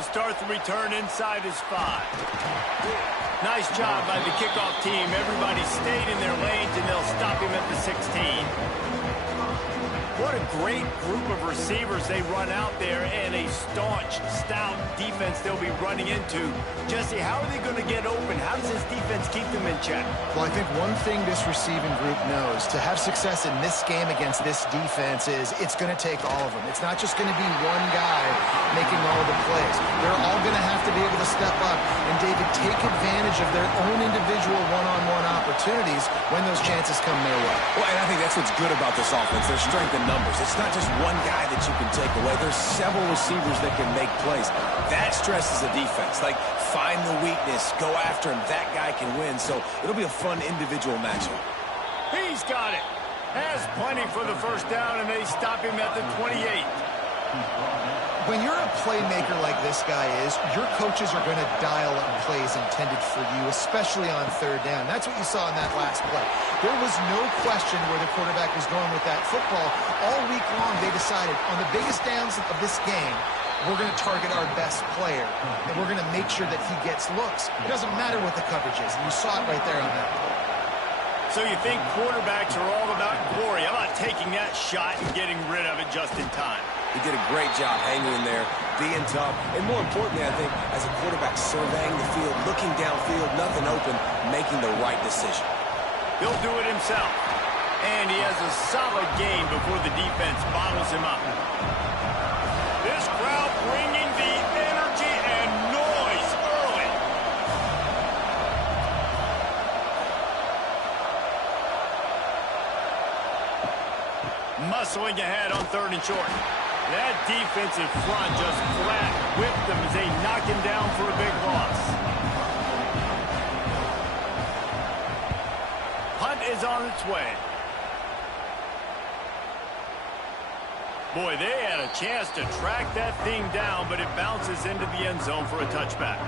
He'll start the return inside his 5. Nice job by the kickoff team. Everybody stayed in their lanes, and they'll stop him at the 16. What a great group of receivers they run out there, and a staunch, stout defense they'll be running into. Jesse, how are they going to get open? How does this defense keep them in check? Well, I think one thing this receiving group knows, to have success in this game against this defense, is it's going to take all of them. It's not just going to be one guy making all the plays. They're all going to have to be able to step up and, David, take advantage of their own individual one-on-one opportunities when those chances come their way. Well, and I think that's what's good about this offense, their strength in numbers. It's not just one guy that you can take away. There's several receivers that can make plays. That stresses the defense. Like, find the weakness, go after him. That guy can win. So it'll be a fun individual matchup. He's got it. Has plenty for the first down, and they stop him at the 28. When you're a playmaker like this guy is, your coaches are going to dial up plays intended for you, especially on third down. That's what you saw in that last play. There was no question where the quarterback was going with that football. All week long, they decided on the biggest downs of this game, we're going to target our best player, and we're going to make sure that he gets looks. It doesn't matter what the coverage is, and you saw it right there on that play. So you think quarterbacks are all about glory. How about taking that shot and getting rid of it just in time? He did a great job hanging in there, being tough, and more importantly, I think, as a quarterback, surveying the field, looking downfield, nothing open, making the right decision. He'll do it himself. And he has a solid game before the defense bottles him up. This crowd bringing the energy and noise early. Muscling ahead on 3rd and short. That defensive front just flat whipped them as they knock him down for a big loss. Punt is on its way. Boy, they had a chance to track that thing down, but it bounces into the end zone for a touchback.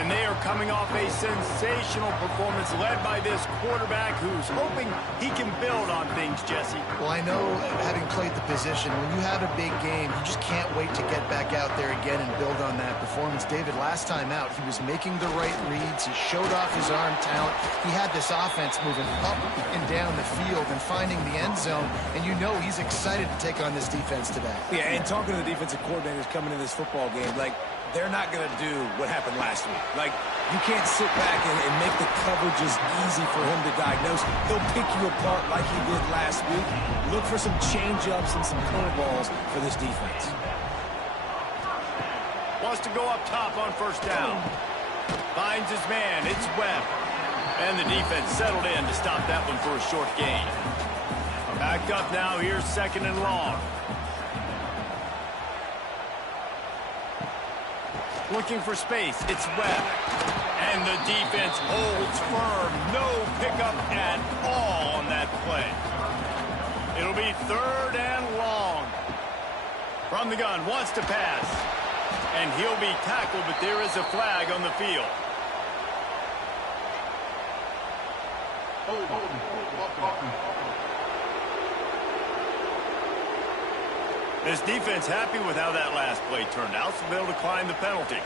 And they are coming off a sensational performance led by this quarterback who's hoping he can build on things, Jesse. Well, I know, having played the position, when you have a big game, you just can't wait to get back out there again and build on that performance. David, last time out, he was making the right reads. He showed off his arm talent. He had this offense moving up and down the field and finding the end zone, and you know he's excited to take on this defense today. Yeah, and talking to the defensive coordinators coming in this football game, like, they're not going to do what happened last week. Like, you can't sit back and make the coverages easy for him to diagnose. He'll pick you apart like he did last week. Look for some change-ups and some curveballs for this defense. Wants to go up top on 1st down. Finds his man. It's Webb. And the defense settled in to stop that one for a short gain. Backed up now. Here's 2nd and long. Looking for space. It's Webb. And the defense holds firm. No pickup at all on that play. It'll be 3rd and long. From the gun. Wants to pass. And he'll be tackled, but there is a flag on the field. This defense happy with how that last play turned out, so they'll decline the penalty.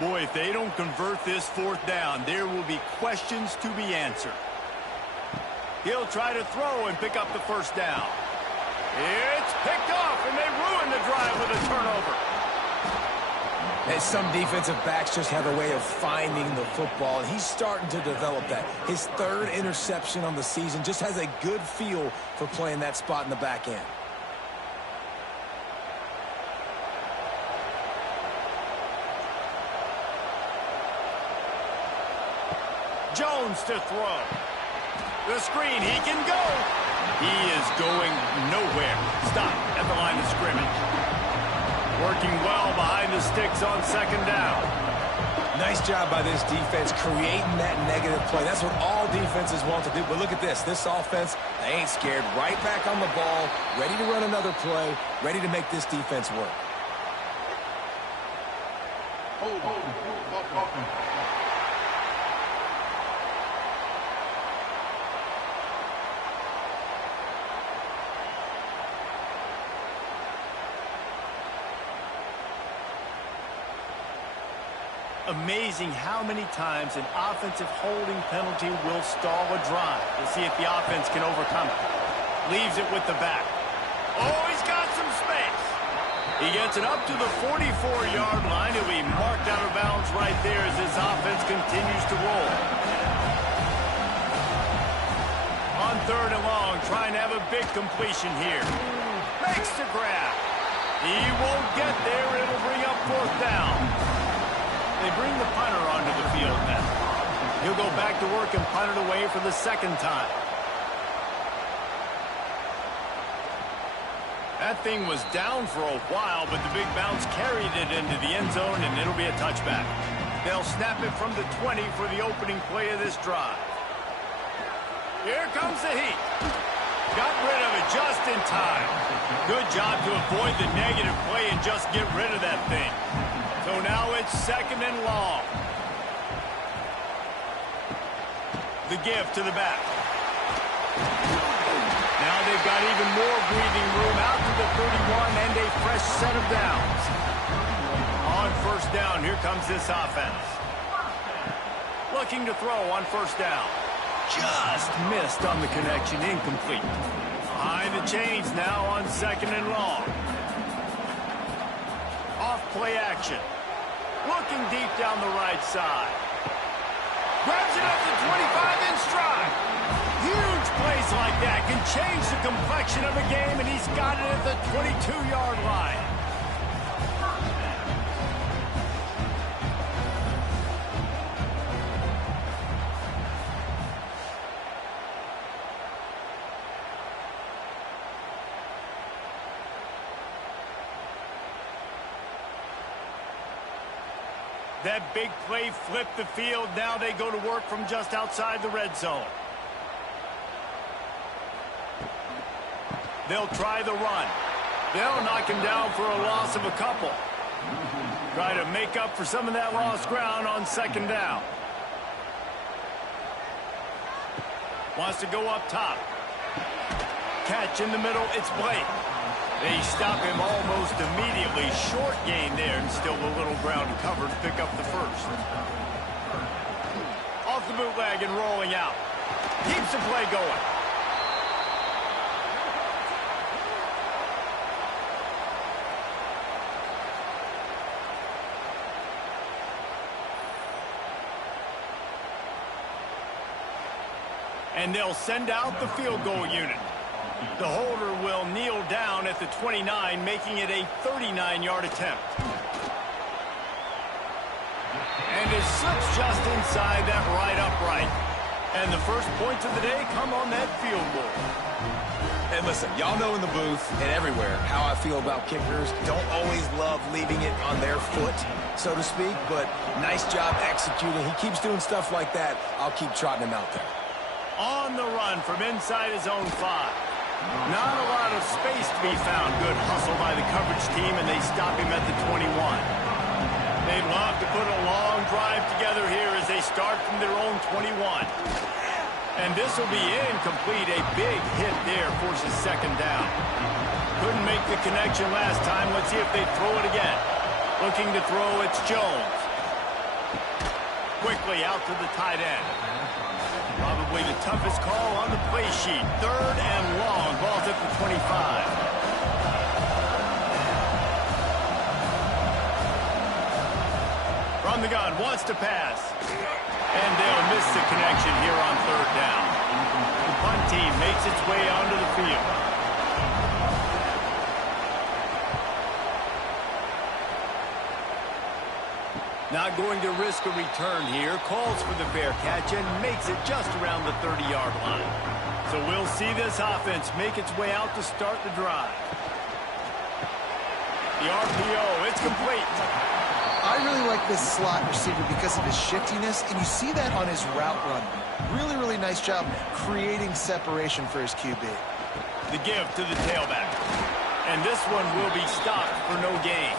Boy, if they don't convert this 4th down, there will be questions to be answered. He'll try to throw and pick up the 1st down. It's picked off, and they ruin the drive with a turnover. And some defensive backs just have a way of finding the football, and he's starting to develop that. His 3rd interception on the season, just has a good feel for playing that spot in the back end. Jones to throw. The screen, he can go. He is going nowhere. Stop at the line of scrimmage. Working well behind the sticks on 2nd down. Nice job by this defense creating that negative play. That's what all defenses want to do. But look at this. This offense, they ain't scared. Right back on the ball, ready to run another play, ready to make this defense work. amazing how many times an offensive holding penalty will stall a drive. We'll see if the offense can overcome it. Leaves it with the back. Oh, he's got some space. He gets it up to the 44-yard line. He'll be marked out of bounds right there as his offense continues to roll. On 3rd and long, trying to have a big completion here. Makes the grab. He won't get there. It'll bring up 4th down. They bring the punter onto the field now. He'll go back to work and punt it away for the 2nd time. That thing was down for a while, but the big bounce carried it into the end zone, and it'll be a touchback. They'll snap it from the 20 for the opening play of this drive. Here comes the heat. Got rid of it just in time. Good job to avoid the negative play and just get rid of that thing. So now it's 2nd and long. The give to the back. Now they've got even more breathing room out to the 31 and a fresh set of downs. On 1st down, here comes this offense. Looking to throw on 1st down. Just missed on the connection, incomplete. Behind the chains now on 2nd and long. Off play action. Looking deep down the right side. Grabs it up to 25 in stride. Huge plays like that can change the complexion of a game, and he's got it at the 22-yard line. That big play flipped the field. Now they go to work from just outside the red zone. They'll try the run. They'll knock him down for a loss of a couple. Try to make up for some of that lost ground on 2nd down. Wants to go up top. Catch in the middle. It's Blake. They stop him almost immediately. Short gain there, and still a little ground to cover to pick up the 1st. Off the bootleg and rolling out. Keeps the play going. And they'll send out the field goal unit. The holder will kneel down at the 29, making it a 39-yard attempt. And it slips just inside that right upright. And the first points of the day come on that field goal. And listen, y'all know in the booth and everywhere how I feel about kickers. Don't always love leaving it on their foot, so to speak, but nice job executing. He keeps doing stuff like that. I'll keep trotting him out there. On the run from inside his own 5. Not a lot of space to be found. Good hustle by the coverage team, and they stop him at the 21. They'd love to put a long drive together here as they start from their own 21. And this will be incomplete. A big hit there forces 2nd down. Couldn't make the connection last time. Let's see if they throw it again. Looking to throw, it's Jones. Quickly out to the tight end. Probably the toughest call on the play sheet. 3rd and long. Ball's at the 25. From the gun, wants to pass. And they'll miss the connection here on 3rd down. The punt team makes its way onto the field. Not going to risk a return here. Calls for the fair catch and makes it just around the 30-yard line. So we'll see this offense make its way out to start the drive. The RPO, it's complete. I really like this slot receiver because of his shiftiness, and you see that on his route run. Really, really nice job creating separation for his QB. The give to the tailback. And this one will be stopped for no gain.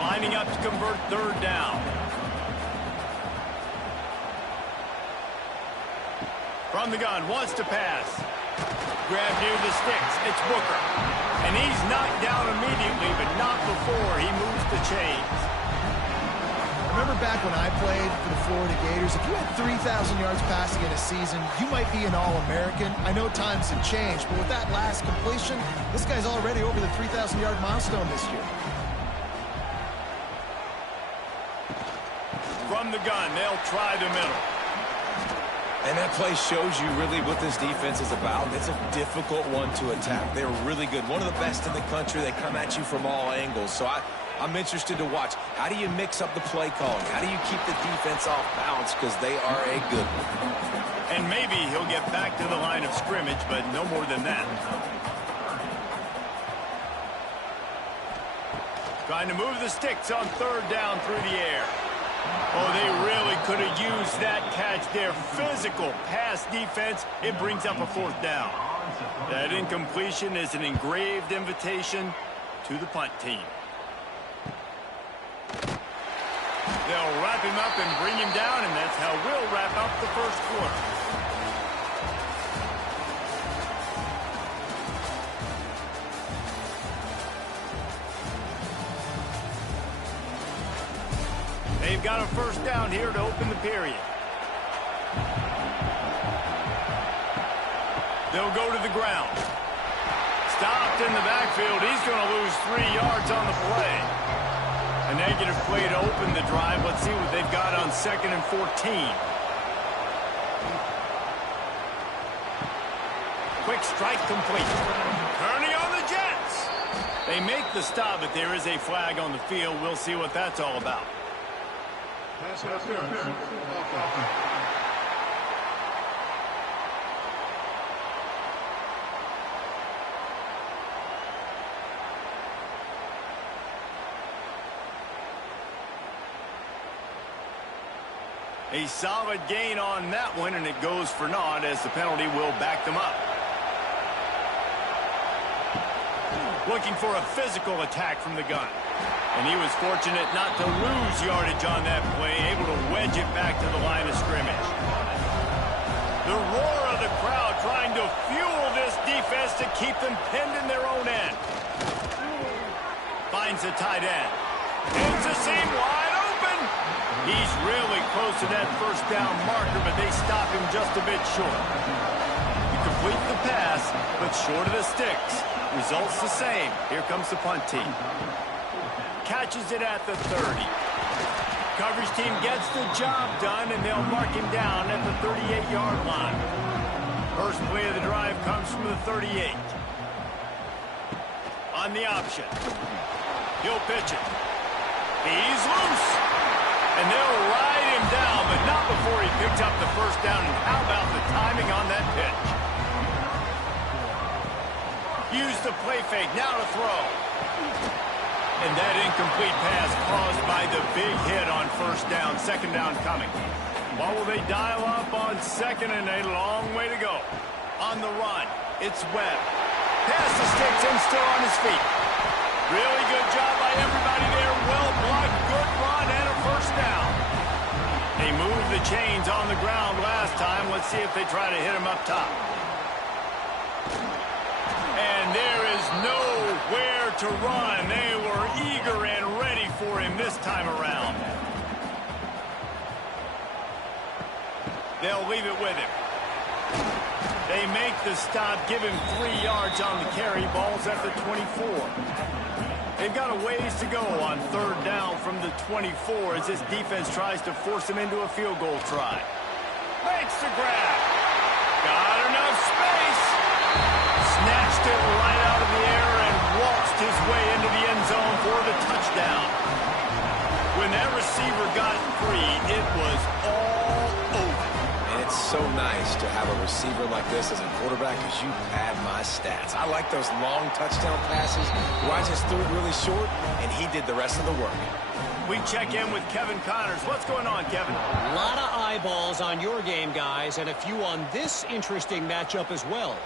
Lining up to convert 3rd down. From the gun, wants to pass. Grab near the sticks. It's Booker. And he's knocked down immediately, but not before he moves the chains. Remember back when I played for the Florida Gators, if you had 3,000 yards passing in a season, you might be an All-American. I know times have changed, but with that last completion, this guy's already over the 3,000-yard milestone this year. From the gun, they'll try the middle. And that play shows you really what this defense is about. It's a difficult one to attack. They're really good. One of the best in the country. They come at you from all angles. So I'm interested to watch. How do you mix up the play calling? How do you keep the defense off balance? Because they are a good one. And maybe he'll get back to the line of scrimmage, but no more than that. Trying to move the sticks on third down through the air. Oh, they really could have used that catch there. Physical pass defense. It brings up a fourth down. That incompletion is an engraved invitation to the punt team. They'll wrap him up and bring him down, and that's how we'll wrap up the first quarter. They've got a first down here to open the period. They'll go to the ground. Stopped in the backfield. He's going to lose 3 yards on the play. A negative play to open the drive. Let's see what they've got on 2nd and 14. Quick strike complete. Turning on the Jets. They make the stop, but there is a flag on the field. We'll see what that's all about. A solid gain on that one, and it goes for naught as the penalty will back them up. Looking for a physical attack from the gun. And he was fortunate not to lose yardage on that play, able to wedge it back to the line of scrimmage. The roar of the crowd trying to fuel this defense to keep them pinned in their own end. Finds the tight end. It's a seam wide open. He's really close to that first down marker, but they stop him just a bit short. He completes the pass, but short of the sticks. Results the same. Here comes the punt team. Catches it at the 30. Coverage team gets the job done, and they'll mark him down at the 38-yard line. First play of the drive comes from the 38. On the option. He'll pitch it. He's loose. And they'll ride him down, but not before he picks up the first down. And how about the timing on that pitch? Use the play fake. Now to throw. And that incomplete pass caused by the big hit on first down. Second down coming. What will they dial up on second, and a long way to go. On the run, it's Webb. Pass the sticks and still on his feet. Really good job by everybody there. Well blocked, good run, and a first down. They moved the chains on the ground last time. Let's see if they try to hit him up top. And there is nowhere to run. They were eager and ready for him this time around. They'll leave it with him. They make the stop, give him 3 yards on the carry. Ball's at the 24. They've got a ways to go on third down from the 24 as this defense tries to force him into a field goal try. Makes the grab. Got enough space. Snatched it right out of the air and waltzed his way into the end zone for the touchdown. When that receiver got free, it was all over. And it's so nice to have a receiver like this as a quarterback because you pad my stats. I like those long touchdown passes where I just threw it really short, and he did the rest of the work. We check in with Kevin Connors. What's going on, Kevin? A lot of eyeballs on your game, guys, and a few on this interesting matchup as well.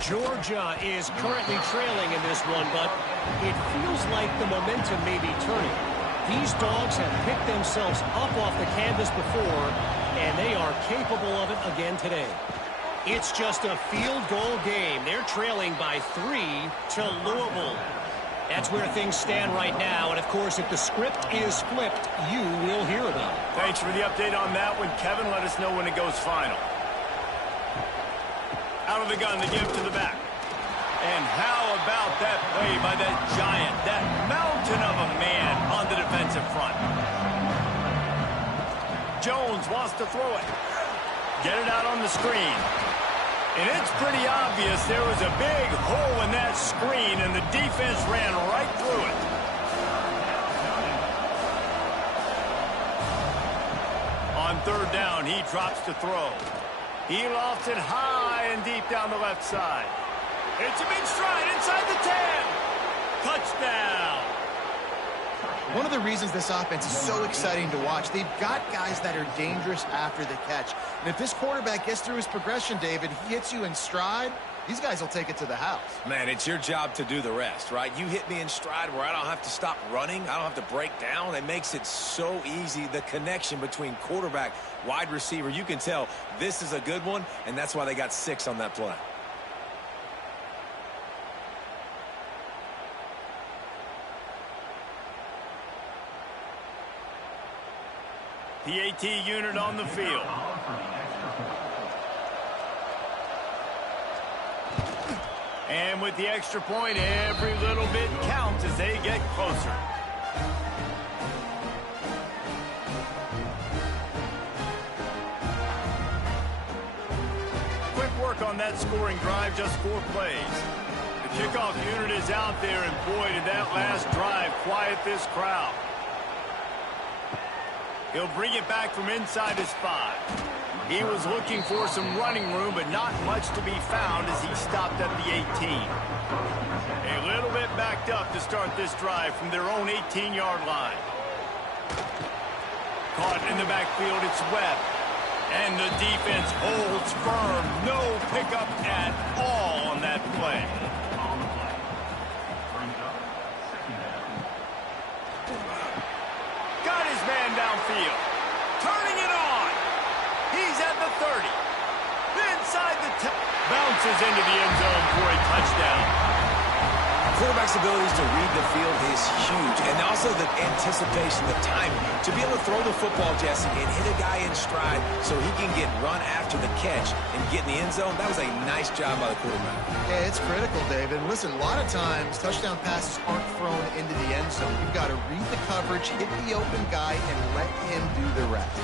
Georgia is currently trailing in this one, but it feels like the momentum may be turning. These dogs have picked themselves up off the canvas before, and they are capable of it again today. It's just a field goal game. They're trailing by 3 to Louisville. That's where things stand right now. And, of course, if the script is flipped, you will hear about it. Thanks for the update on that one, Kevin. Let us know when it goes final. Out of the gun, they give to the back. And how about that play by that giant, that mountain of a man on the defensive front? Jones wants to throw it. Get it out on the screen. And it's pretty obvious there was a big hole in that screen, and the defense ran right through it. On third down, he drops to throw. He lofts it high and deep down the left side. It's a big stride inside the 10. Touchdown. One of the reasons this offense is so exciting to watch, they've got guys that are dangerous after the catch. And if this quarterback gets through his progression, David, he hits you in stride, these guys will take it to the house. Man, it's your job to do the rest, right? You hit me in stride where I don't have to stop running. I don't have to break down. It makes it so easy, the connection between quarterback, wide receiver. You can tell this is a good one, and that's why they got 6 on that play. The AT unit on the field. And with the extra point, every little bit counts as they get closer. Quick work on that scoring drive, just 4 plays. The kickoff unit is out there, and boy, did that last drive quiet this crowd. He'll bring it back from inside his 5. He was looking for some running room, but not much to be found as he stopped at the 18. A little bit backed up to start this drive from their own 18-yard line. Caught in the backfield, it's Webb. And the defense holds firm. No pickup at all on that play. Got his man downfield. Turning it on. He's at the 30. Inside the 10. Bounces into the end zone for a touchdown. Quarterback's abilities to read the field is huge. And also the anticipation, the timing. To be able to throw the football, Jesse, and hit a guy in stride so he can get run after the catch and get in the end zone, that was a nice job by the quarterback. Yeah, it's critical, David. Listen, a lot of times, touchdown passes aren't thrown into the end zone. You've got to read the coverage, hit the open guy, and let him do the rest.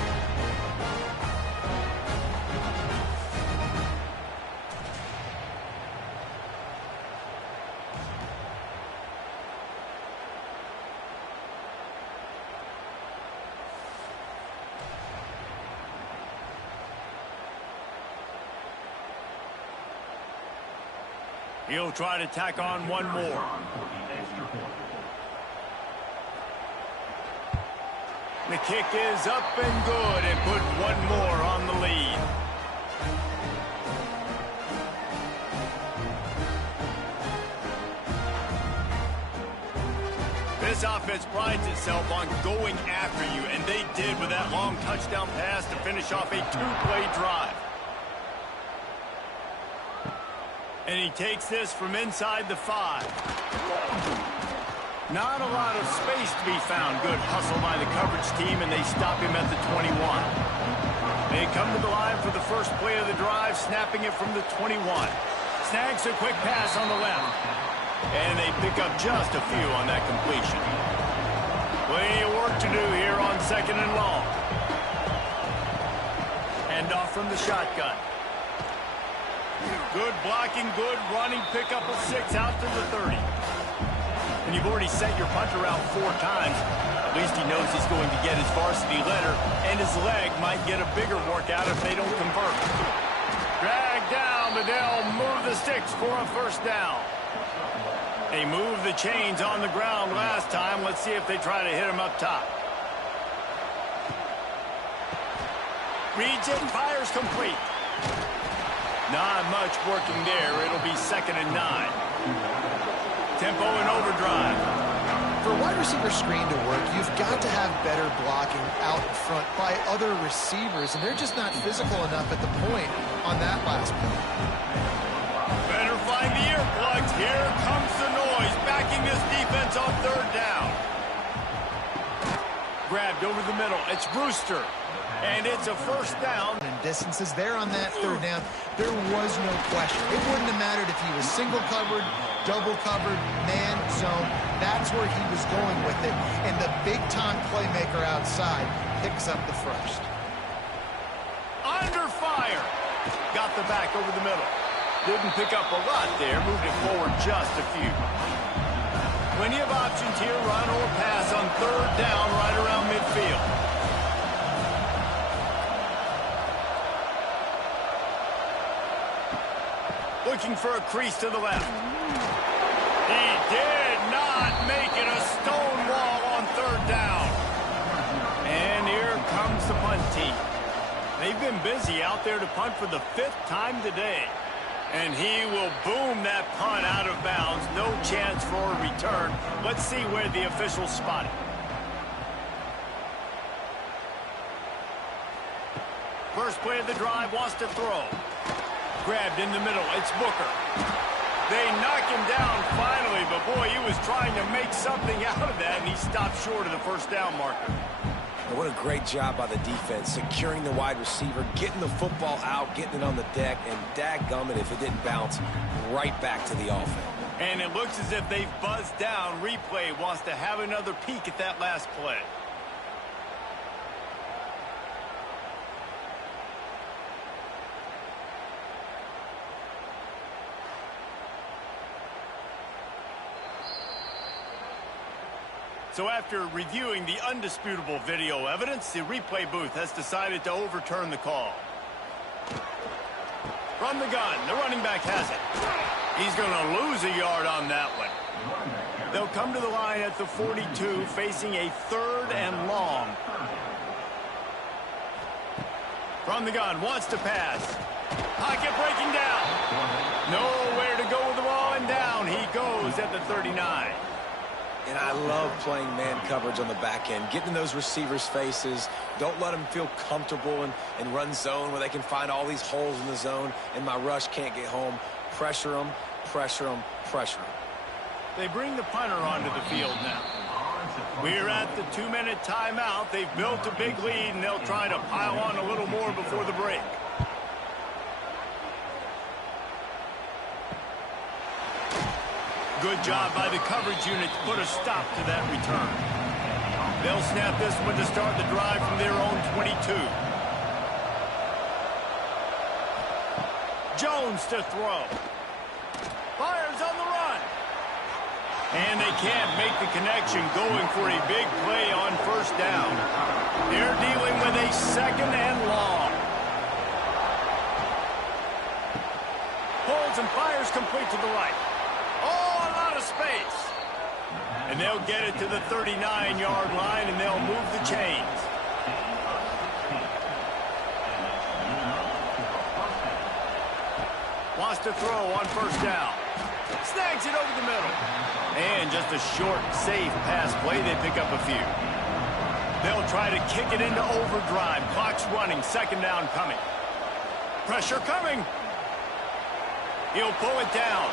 He'll try to tack on one more. The kick is up and good and put one more on the lead. This offense prides itself on going after you, and they did with that long touchdown pass to finish off a 2-play drive. And he takes this from inside the 5. Not a lot of space to be found. Good hustle by the coverage team, and they stop him at the 21. They come to the line for the first play of the drive, snapping it from the 21. Snags a quick pass on the left. And they pick up just a few on that completion. Plenty of work to do here on 2nd and long. Hand off from the shotgun. Good blocking, good running, pick up a 6 out to the 30. And you've already sent your punter out 4 times. At least he knows he's going to get his varsity letter, and his leg might get a bigger workout if they don't convert. Dragged down, but they'll move the sticks for a first down. They moved the chains on the ground last time. Let's see if they try to hit him up top. Reads it, fires complete. Not much working there. It'll be 2nd and 9. Tempo and overdrive. For a wide receiver screen to work, you've got to have better blocking out in front by other receivers, and they're just not physical enough at the point on that last play. Better find the earplugs. Here comes the noise, backing this defense offense on third down. Grabbed over the middle. It's Brewster. And it's a first down. And distances there on that third down, there was no question. It wouldn't have mattered if he was single covered, double covered, man, zone. That's where he was going with it. And the big-time playmaker outside picks up the first. Under fire. Got the back over the middle. Didn't pick up a lot there. Moved it forward just a few. Plenty of options here. Run or pass on third down right around midfield. Looking for a crease to the left. He did not make it a stone wall on third down. And here comes the punt team. They've been busy out there to punt for the 5th time today. And he will boom that punt out of bounds. No chance for a return. Let's see where the officials spot it. First play of the drive, wants to throw. Grabbed in the middle. It's Booker. They knock him down finally, but boy, he was trying to make something out of that, and he stopped short of the first down marker. And what a great job by the defense, securing the wide receiver, getting the football out, getting it on the deck, and dadgummit if it didn't bounce right back to the offense. And it looks as if they've buzzed down. Replay wants to have another peek at that last play. So after reviewing the undisputable video evidence, the replay booth has decided to overturn the call. From the gun, the running back has it. He's going to lose a yard on that one. They'll come to the line at the 42, facing a 3rd and long. From the gun, wants to pass. Pocket breaking down. Nowhere to go with the ball, and down he goes at the 39. And I love playing man coverage on the back end, getting in those receivers' faces. Don't let them feel comfortable and run zone where they can find all these holes in the zone and my rush can't get home. Pressure them, pressure them, pressure them. They bring the punter onto the field now. We're at the 2-minute timeout. They've built a big lead, and they'll try to pile on a little more before the break. Good job by the coverage unit to put a stop to that return. They'll snap this one to start the drive from their own 22. Jones to throw. Fires on the run. And they can't make the connection, going for a big play on first down. They're dealing with a 2nd and long. Holds and fires complete to the right. Oh, a lot of space. And they'll get it to the 39-yard line, and they'll move the chains. Wants to throw on first down. Snags it over the middle. And just a short, safe pass play. They pick up a few. They'll try to kick it into overdrive. Clock's running. 2nd down coming. Pressure coming. He'll pull it down.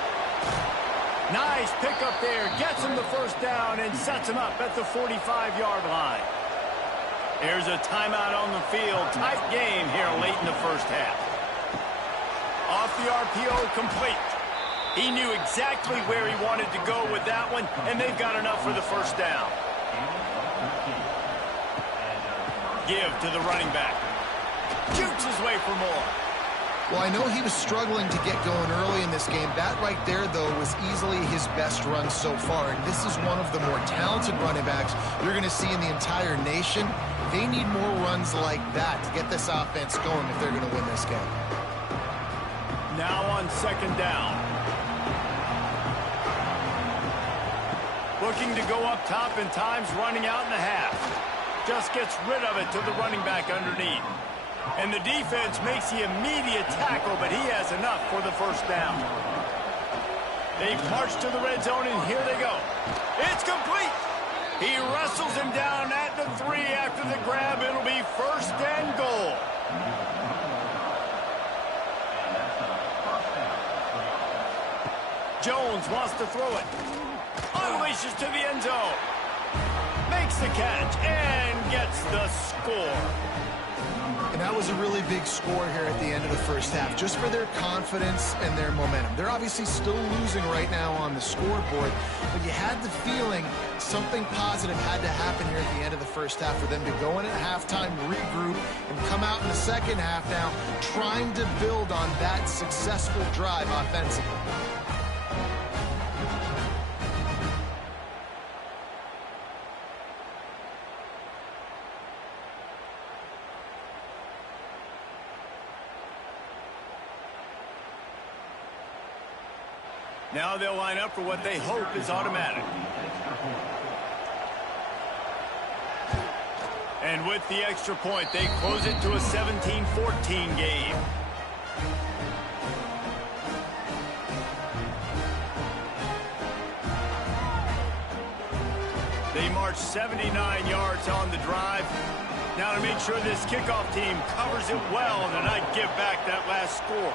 Nice pickup there. Gets him the first down and sets him up at the 45-yard line. There's a timeout on the field. Tight game here late in the first half. Off the RPO, complete. He knew exactly where he wanted to go with that one, and they've got enough for the first down. Give to the running back. Jukes his way for more. Well, I know he was struggling to get going early in this game. That right there, though, was easily his best run so far. And this is one of the more talented running backs you're going to see in the entire nation. They need more runs like that to get this offense going if they're going to win this game. Now on 2nd down. Looking to go up top, and time's running out in the half. Just gets rid of it to the running back underneath. And the defense makes the immediate tackle, but he has enough for the first down. They march to the red zone, and here they go. It's complete. He wrestles him down at the 3 after the grab. It'll be 1st and goal. Jones wants to throw it. Unleashes Pushes to the end zone. Makes the catch and gets the score. And that was a really big score here at the end of the first half, just for their confidence and their momentum. They're obviously still losing right now on the scoreboard, but you had the feeling something positive had to happen here at the end of the first half for them to go in at halftime, regroup, and come out in the second half now trying to build on that successful drive offensively. Now they'll line up for what they hope is automatic. And with the extra point, they close it to a 17-14 game. They march 79 yards on the drive. Now to make sure this kickoff team covers it well and not give back that last score.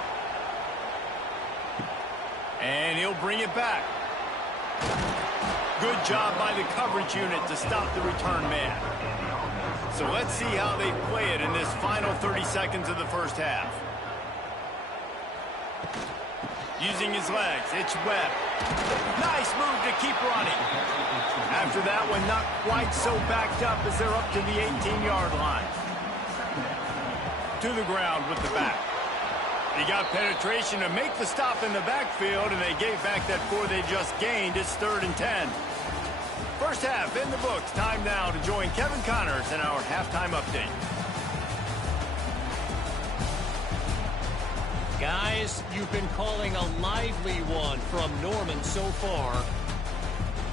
And he'll bring it back. Good job by the coverage unit to stop the return man. So let's see how they play it in this final 30 seconds of the first half. Using his legs, it's Webb. Nice move to keep running. After that one, not quite so backed up as they're up to the 18-yard line. To the ground with the back. He got penetration to make the stop in the backfield, and they gave back that 4 they just gained. It's 3rd and 10. First half in the books. Time now to join Kevin Connors in our halftime update. Guys, you've been calling a lively one from Norman so far.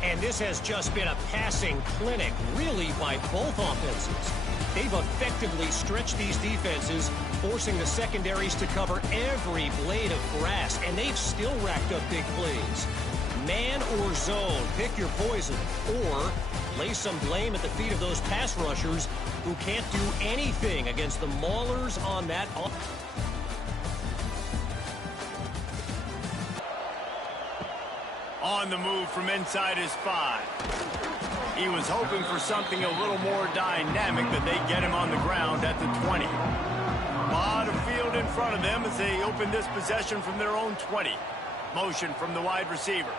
And this has just been a passing clinic, really, by both offenses. They've effectively stretched these defenses, forcing the secondaries to cover every blade of grass, and they've still racked up big plays. Man or zone, pick your poison, or lay some blame at the feet of those pass rushers who can't do anything against the maulers on that offense. On the move from inside his 5. He was hoping for something a little more dynamic, but they get him on the ground at the 20. A lot of field in front of them as they open this possession from their own 20. Motion from the wide receiver.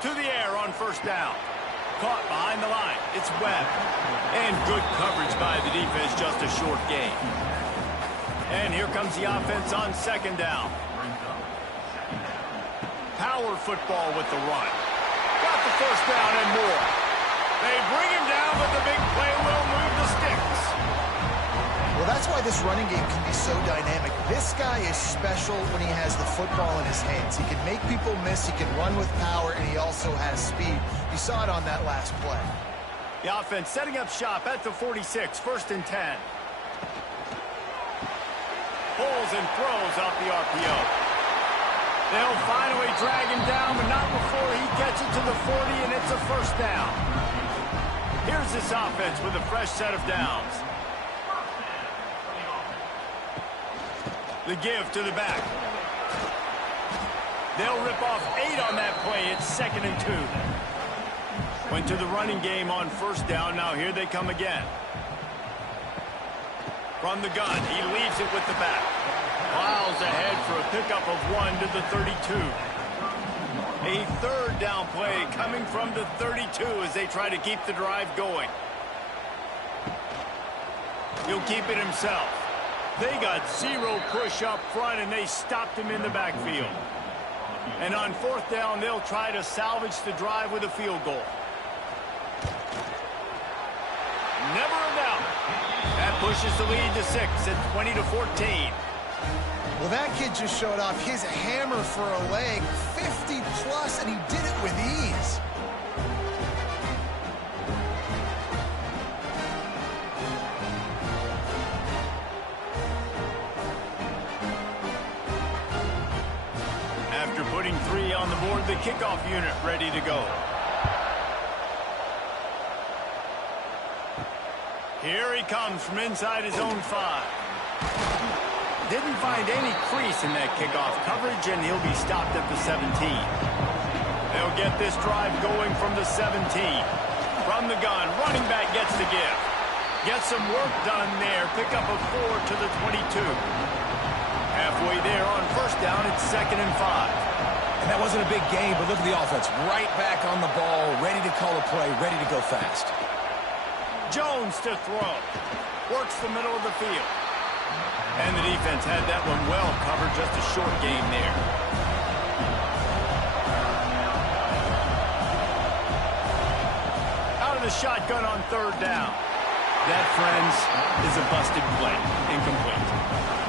To the air on first down. Caught behind the line. It's Webb. And good coverage by the defense, just a short gain. And here comes the offense on second down. Power football with the run. Got the first down and more. They bring him down, but the big play will move the sticks. Well, that's why this running game can be so dynamic. This guy is special when he has the football in his hands. He can make people miss, he can run with power, and he also has speed. You saw it on that last play. The offense setting up shop at the 46, 1st and 10. Pulls and throws off the RPO. They'll finally drag him down, but not before he gets it to the 40, and it's a first down. Here's this offense with a fresh set of downs. The give to the back. They'll rip off 8 on that play. It's 2nd and 2. Went to the running game on first down. Now here they come again. From the gun, he leaves it with the back. Miles ahead for a pickup of 1 to the 32. A 3rd down play coming from the 32 as they try to keep the drive going. He'll keep it himself. They got 0 push up front, and they stopped him in the backfield. And on 4th down, they'll try to salvage the drive with a field goal. Never a doubt. That pushes the lead to 6 at 20 to 14. Well, that kid just showed off his hammer for a leg, 50-plus, and he did it with ease. After putting 3 on the board, the kickoff unit ready to go. Here he comes from inside his own 5. Didn't find any crease in that kickoff coverage, and he'll be stopped at the 17. They'll get this drive going from the 17. From the gun, running back gets the give. Get some work done there. Pick up a 4 to the 22. Halfway there on first down, it's 2nd and 5. And that wasn't a big gain, but look at the offense. Right back on the ball, ready to call a play, ready to go fast. Jones to throw. Works the middle of the field. And the defense had that one well covered, just a short game there. Out of the shotgun on 3rd down. That, friends, is a busted play. Incomplete.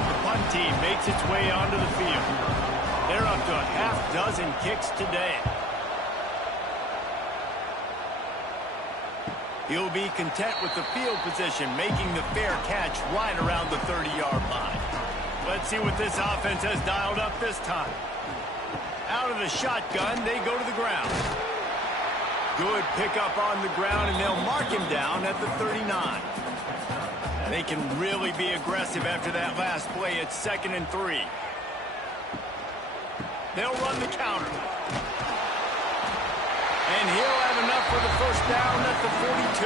The punt team makes its way onto the field. They're up to a half-dozen kicks today. He'll be content with the field position, making the fair catch right around the 30-yard line. Let's see what this offense has dialed up this time. Out of the shotgun, they go to the ground. Good pickup on the ground, and they'll mark him down at the 39. They can really be aggressive after that last play. It's 2nd and 3. They'll run the counter. And he'll have enough for the first down at the 42.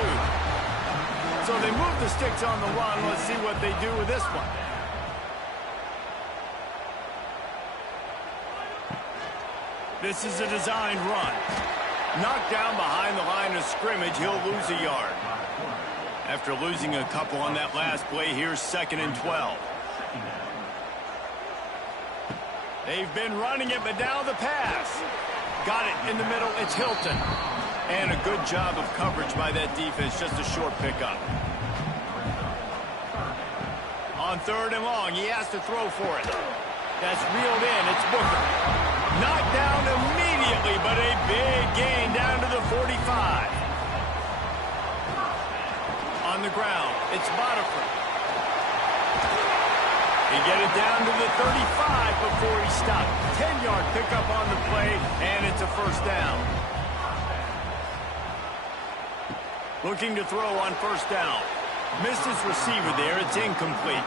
So they move the sticks on the run. Let's see what they do with this one. This is a designed run. Knocked down behind the line of scrimmage, he'll lose a yard. After losing a couple on that last play, here's 2nd and 12. They've been running it, but now the pass. Got it in the middle, it's Hilton. And a good job of coverage by that defense, just a short pickup. On 3rd and long, he has to throw for it. That's reeled in, it's Booker. Knocked down immediately, but a big gain down to the 45. On the ground, it's Botifer. He get it down to the 35 before he stopped. 10-yard pickup on the play, and it's a first down. Looking to throw on first down. Missed his receiver there. It's incomplete.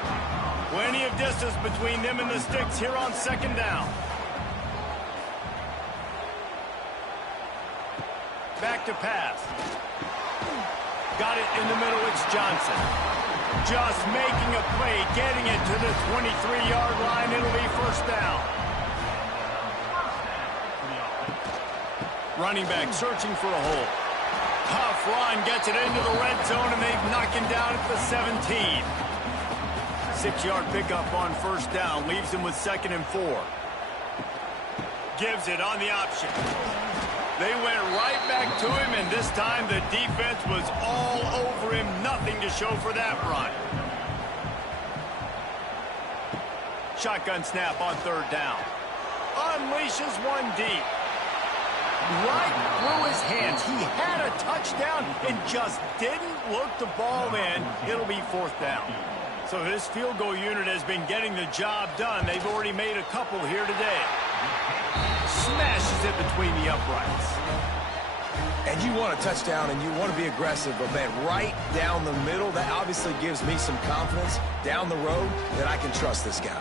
Plenty of distance between them and the sticks here on 2nd down. Back to pass. Got it in the middle. It's Johnson. Just making a play, getting it to the 23-yard line. It'll be first down. Running back searching for a hole. Tough run, gets it into the red zone, and they knock him down at the 17. 6-yard pickup on first down, leaves him with 2nd and 4. Gives it on the option. They went right back to him, and this time the defense was all over him. Nothing to show for that run. Shotgun snap on 3rd down. Unleashes one deep. Right through his hands. He had a touchdown and just didn't look the ball in. It'll be 4th down. So this field goal unit has been getting the job done. They've already made a couple here today. Smashes it between the uprights. And you want a touchdown and you want to be aggressive, but man, right down the middle, that obviously gives me some confidence down the road that I can trust this guy.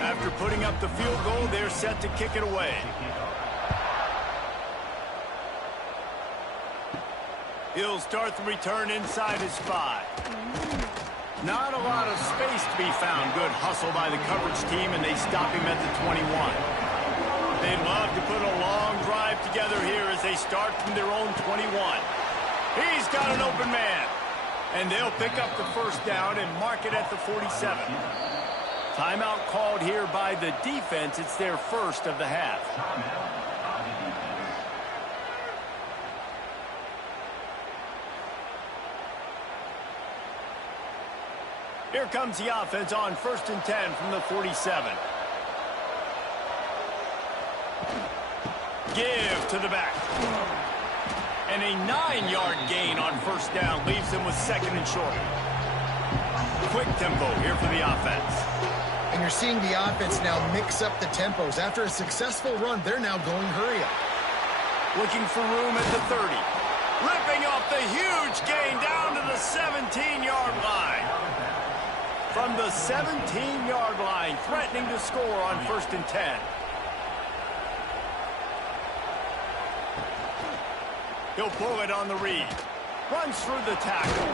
After putting up the field goal, they're set to kick it away. He'll start the return inside his 5. Not a lot of space to be found. Good hustle by the coverage team, and they stop him at the 21. They'd love to put a long drive together here as they start from their own 21. He's got an open man. And they'll pick up the first down and mark it at the 47. Timeout called here by the defense. It's their first of the half. Here comes the offense on 1st and 10 from the 47. Give to the back. And a 9-yard gain on first down leaves them with 2nd and short. Quick tempo here for the offense. And you're seeing the offense now mix up the tempos. After a successful run, they're now going hurry up. Looking for room at the 30. Ripping off the huge gain down to the 17-yard line. From the 17-yard line, threatening to score on 1st and 10. He'll pull it on the read. Runs through the tackle.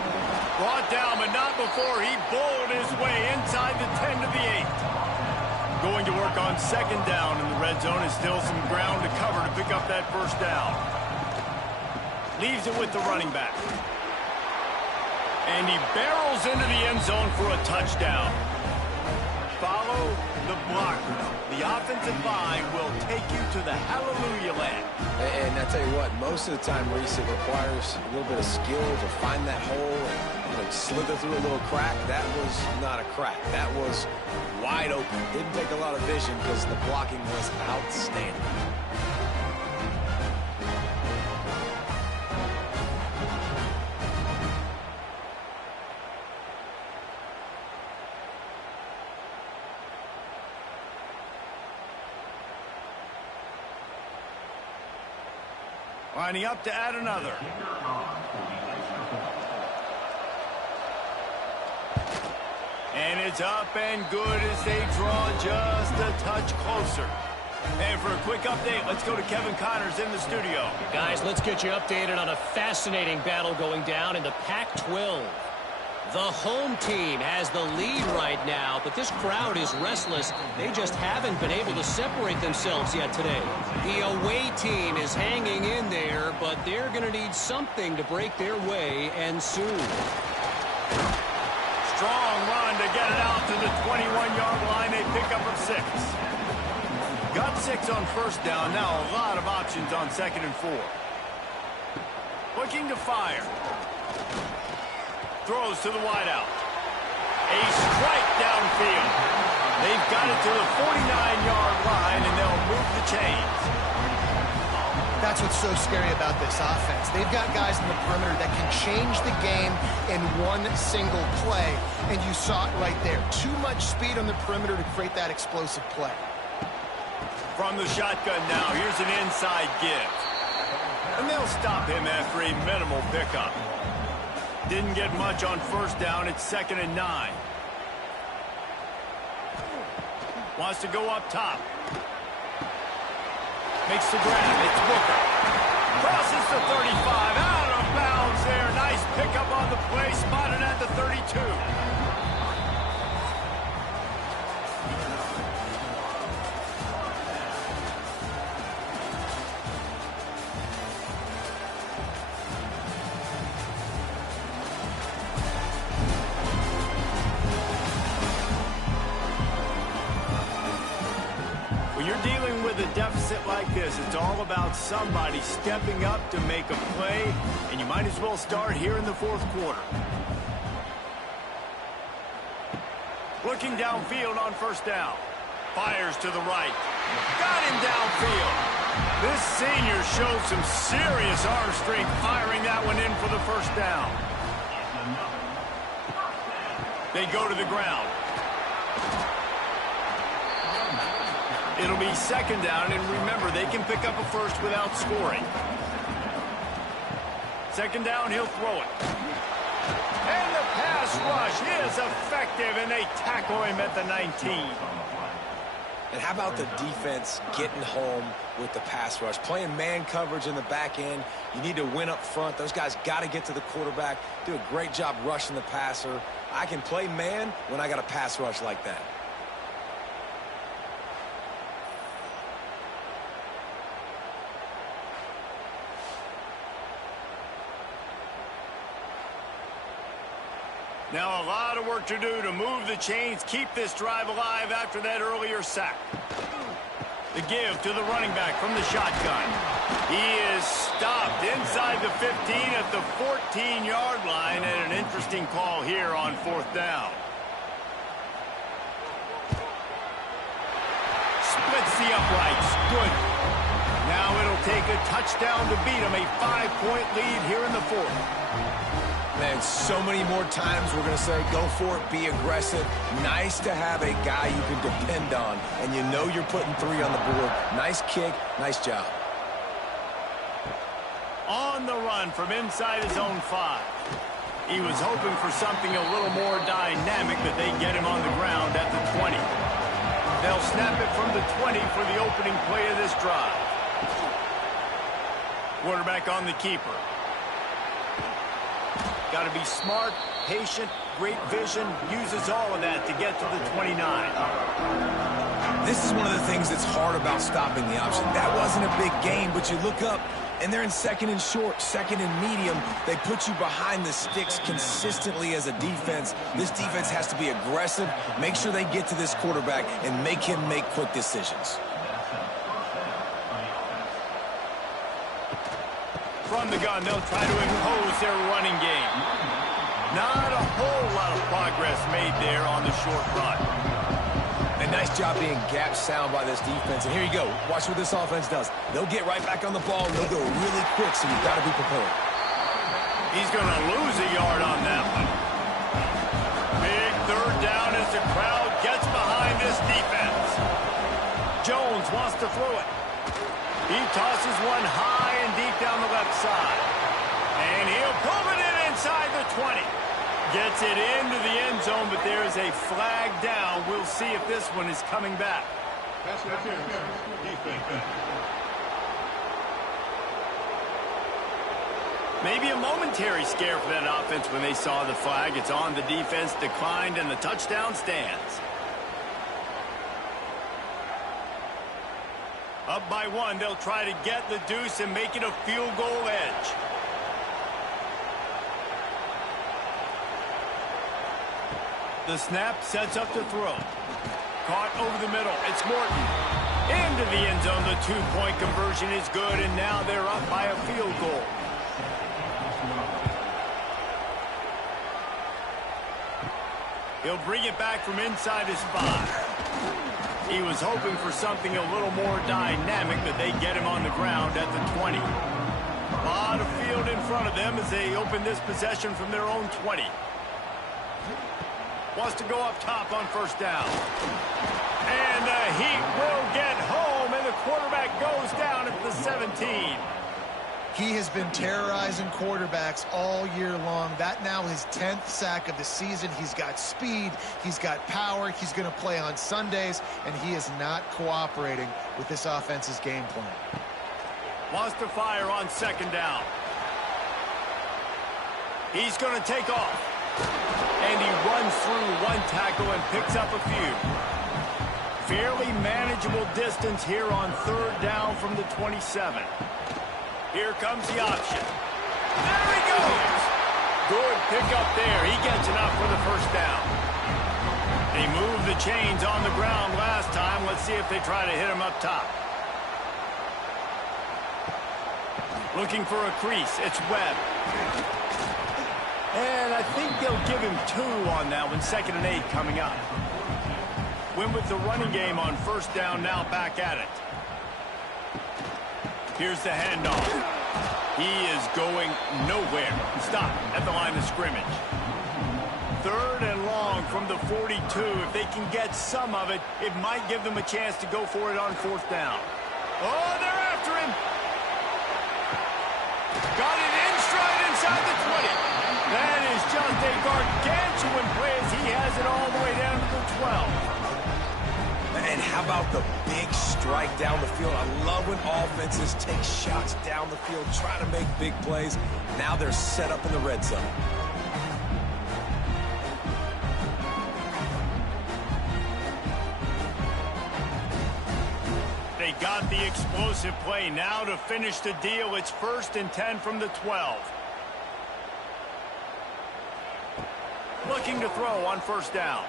Brought down, but not before he bowled his way inside the 10 to the 8. Going to work on 2nd down in the red zone. Is still some ground to cover to pick up that 1st down. Leaves it with the running back. And he barrels into the end zone for a touchdown. Follow the blocker. The offensive line will take you to the hallelujah land. And I tell you what, most of the time, Reese, it requires a little bit of skill to find that hole and slither through a little crack. That was not a crack. That was wide open. Didn't take a lot of vision because the blocking was outstanding. Lining up to add another. And it's up and good as they draw just a touch closer. And for a quick update, let's go to Kevin Connors in the studio. Guys, let's get you updated on a fascinating battle going down in the Pac-12. The home team has the lead right now, but this crowd is restless. They just haven't been able to separate themselves yet today. The away team is hanging in there, but they're going to need something to break their way, and soon. Strong run to get it out to the 21-yard line. They pick up a 6. Got 6 on 1st down. Now a lot of options on 2nd and 4. Looking to fire. Throws to the wideout. A strike downfield. They've got it to the 49-yard line, and they'll move the chains. That's what's so scary about this offense. They've got guys in the perimeter that can change the game in one single play, and you saw it right there. Too much speed on the perimeter to create that explosive play. From the shotgun now, here's an inside give. And they'll stop him after a minimal pickup. Didn't get much on 1st down. It's 2nd and 9. Wants to go up top. Makes the grab. It's Booker. Crosses the 35. Out of bounds there. Nice pickup on the play. Spotted at the 32. Deficit like this, it's all about somebody stepping up to make a play, and you might as well start here in the 4th quarter. Looking downfield on 1st down. Fires to the right. Got him downfield. This senior showed some serious arm strength firing that one in for the 1st down. They go to the ground. It'll be 2nd down, and remember, they can pick up a 1st without scoring. 2nd down, he'll throw it. And the pass rush is effective, and they tackle him at the 19. And how about the defense getting home with the pass rush? Playing man coverage in the back end. You need to win up front. Those guys got to get to the quarterback. Do a great job rushing the passer. I can play man when I got a pass rush like that. Now a lot of work to do to move the chains, keep this drive alive after that earlier sack. The give to the running back from the shotgun. He is stopped inside the 15 at the 14-yard line, and an interesting call here on 4th down. Splits the uprights. Good. Now it'll take a touchdown to beat him. A 5-point lead here in the 4th. Man, so many more times we're going to say, go for it, be aggressive. Nice to have a guy you can depend on, and you know you're putting 3 on the board. Nice kick, nice job. On the run from inside his own 5. He was hoping for something a little more dynamic, but they get him on the ground at the 20. They'll snap it from the 20 for the opening play of this drive. Quarterback on the keeper. Got to be smart, patient, great vision, uses all of that to get to the 29. This is one of the things that's hard about stopping the option. That wasn't a big gain, but you look up, and they're in second and short, second and medium. They put you behind the sticks consistently as a defense. This defense has to be aggressive, make sure they get to this quarterback, and make him make quick decisions. From the gun, they'll try to impose their running game. Not a whole lot of progress made there on the short run. A nice job being gap sound by this defense. And here you go. Watch what this offense does. They'll get right back on the ball, and they'll go really quick, so you've got to be prepared. He's going to lose a yard on that one. Big third down as the crowd gets behind this defense. Jones wants to throw it. He tosses one high and deep down the left side. And he'll pull it in inside the 20. Gets it into the end zone, but there's a flag down. We'll see if this one is coming back. Maybe a momentary scare for that offense when they saw the flag. It's on, the defense declined, and the touchdown stands. Up by 1, they'll try to get the deuce and make it a field goal edge. The snap sets up to throw. Caught over the middle. It's Morton. Into the end zone. The 2-point conversion is good, and now they're up by a field goal. He'll bring it back from inside his 5. He was hoping for something a little more dynamic, but they get him on the ground at the 20. A lot of field in front of them as they open this possession from their own 20. Wants to go up top on first down. And the Heat will get home, and the quarterback goes down at the 17. He has been terrorizing quarterbacks all year long. That now his 10th sack of the season. He's got speed. He's got power. He's going to play on Sundays, and he is not cooperating with this offense's game plan. Wants to fire on second down. He's going to take off. And he runs through one tackle and picks up a few. Fairly manageable distance here on third down from the 27. Here comes the option. There he goes. Good pickup there. He gets enough for the first down. They moved the chains on the ground last time. Let's see if they try to hit him up top. Looking for a crease. It's Webb. And I think they'll give him 2 on that one. 2nd and 8 coming up. Win with the running game on first down, now back at it. Here's the handoff. He is going nowhere. Stop at the line of scrimmage. 3rd and long from the 42. If they can get some of it, it might give them a chance to go for it on 4th down. Oh, they're after him. Got it in stride inside the 20. That is just a gargantuan play as he has it all the way down to the 12. And how about the big strike down the field? I love when offenses take shots down the field, try to make big plays. Now they're set up in the red zone. They got the explosive play. Now to finish the deal, it's 1st and 10 from the 12. Looking to throw on first down.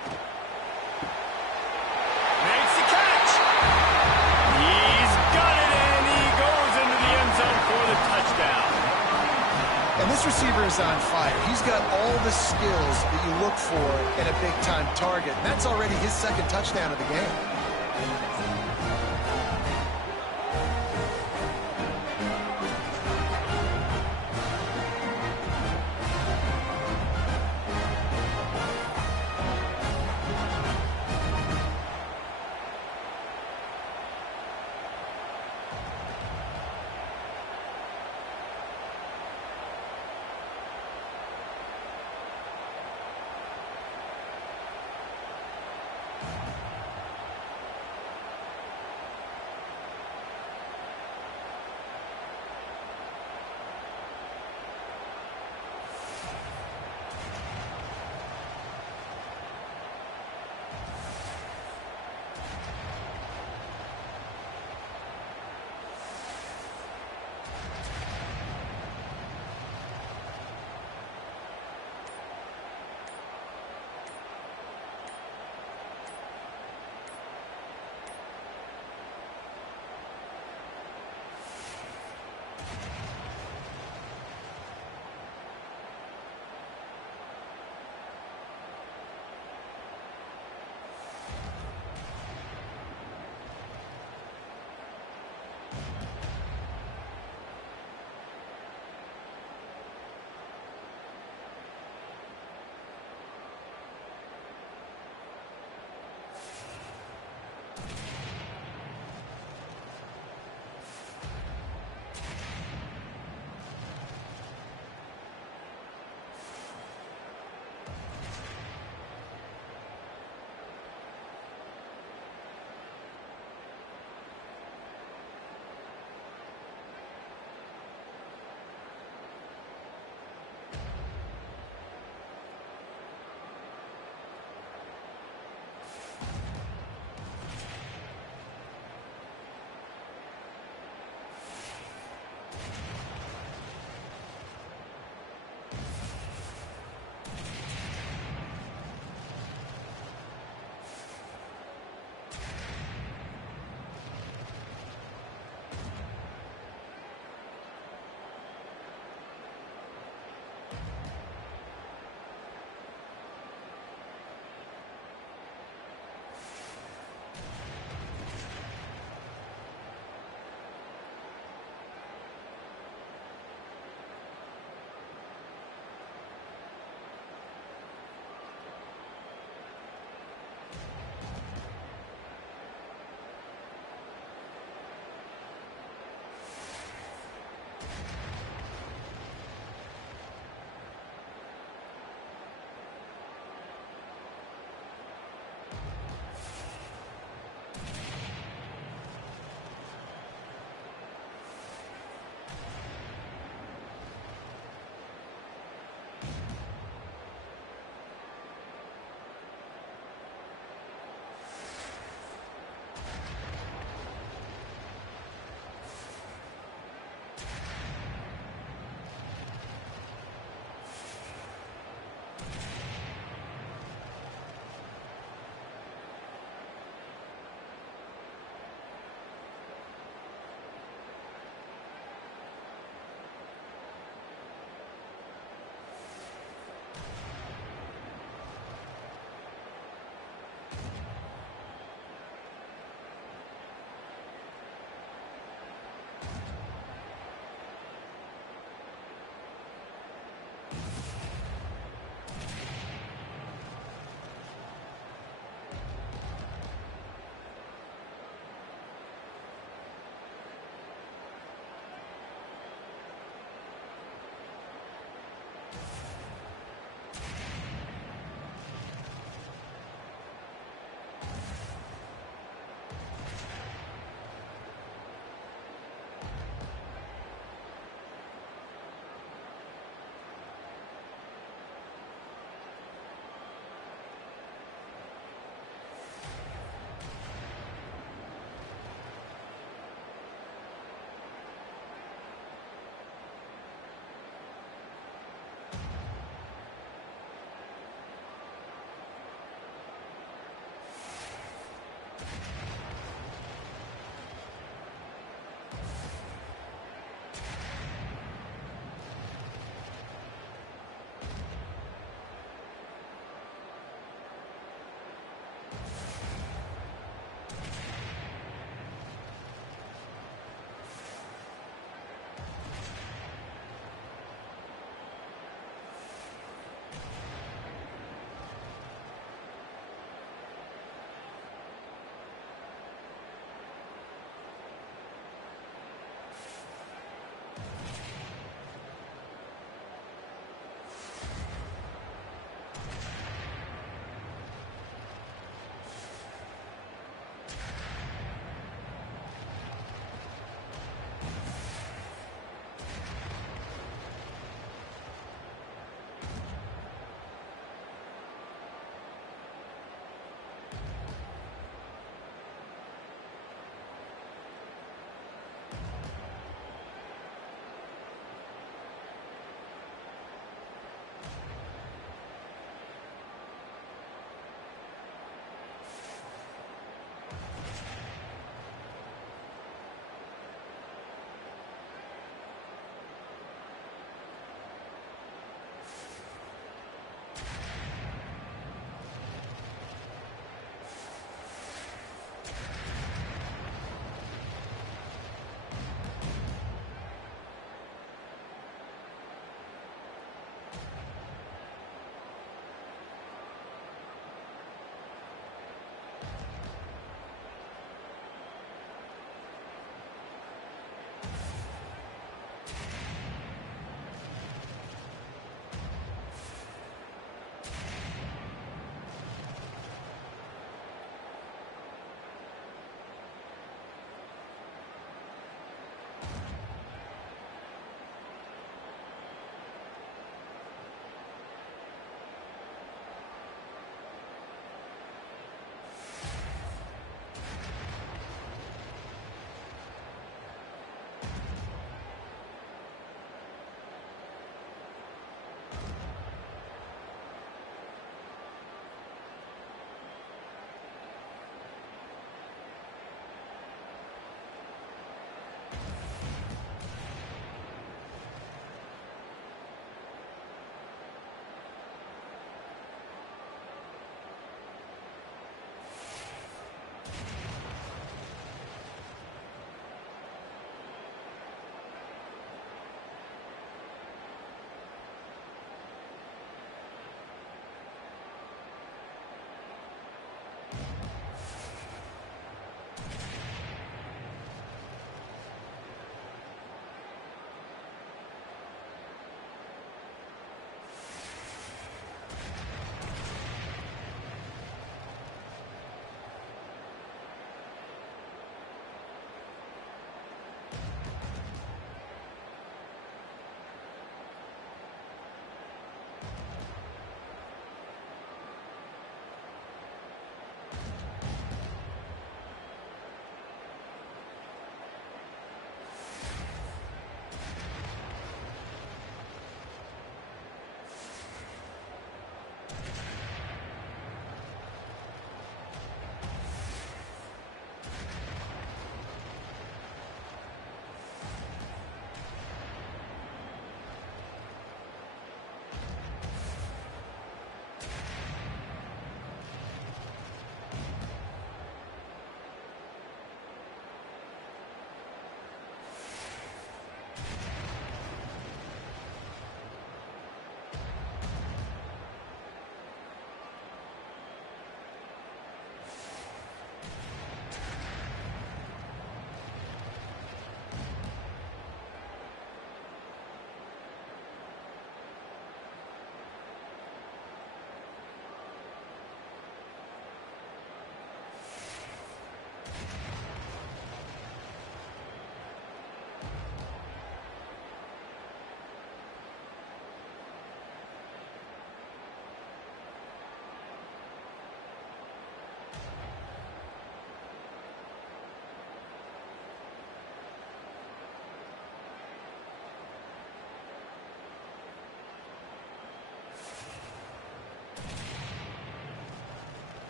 Makes the catch. He's got it, and he goes into the end zone for the touchdown. And this receiver is on fire. He's got all the skills that you look for in a big-time target. And that's already his 2nd touchdown of the game.